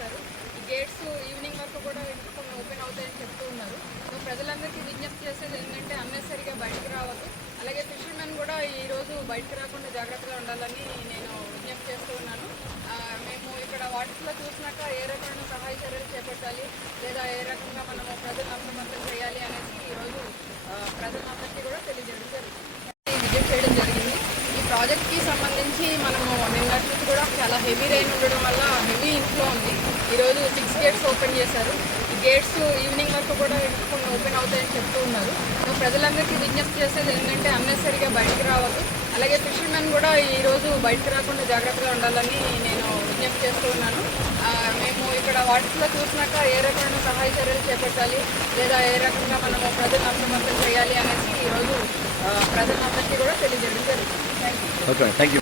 చేశారు. ఈ gates evening వరకు కూడా కొన్ని ఓపెన్ అవుతాయని చెప్తూ ఉన్నారు. సో ప్రజలందరికీ విజ్ఞప్తి చేసేది ఏంటంటే అన్నెసరిగా బయటకు రావద్దు. అలాగే ఫిషర్మెన్ కూడా ఈరోజు బయటకు రాకుండా జాగ్రత్తగా ఉండాలని నేను విజ్ఞప్తి చేస్తూ ఉన్నాను. మేము ఇక్కడ వాటర్లో చూసినాక ఏ రకమైన సహాయ చర్యలు చేపట్టాలి లేదా ఏ రకంగా మనము ప్రజలను అప్రమత్తం చేయాలి అనేసి ఈరోజు ప్రజలందరికీ కూడా విజిట్ చేయడం జరిగింది. ఈ ప్రాజెక్ట్కి సంబంధించి మనము నిన్నటి నుంచి కూడా చాలా హెవీ రెయిన్ ఉండడం వల్ల హెవీ ఇన్ఫ్లో ఉంది. ఈరోజు 6 గేట్స్ ఓపెన్ చేశారు. ఈ గేట్స్ ఈవినింగ్ వరకు కూడా కొన్ని ఓపెన్ అవుతాయని చెప్తూ ఉన్నారు. సో ప్రజలందరికీ విజ్ఞప్తి చేసేది ఏంటంటే అన్నెసరిగా బయటకు రావద్దు. అలాగే ఫిషర్మెన్ కూడా ఈరోజు బయటకు రాకుండా జాగ్రత్తగా ఉండాలని నేను విజ్ఞప్తి చేస్తూ ఉన్నాను. మేము ఇక్కడ వాటర్లో చూసినాక ఏ రకమైన సహాయ చర్యలు చేపట్టాలి లేదా ఏ రకంగా మనము ప్రజలను అప్రమత్తం చేయాలి అనేసి ఈరోజు ప్రజలందరికీ కూడా తెలియజేయడం జరుగుతుంది. Thank you.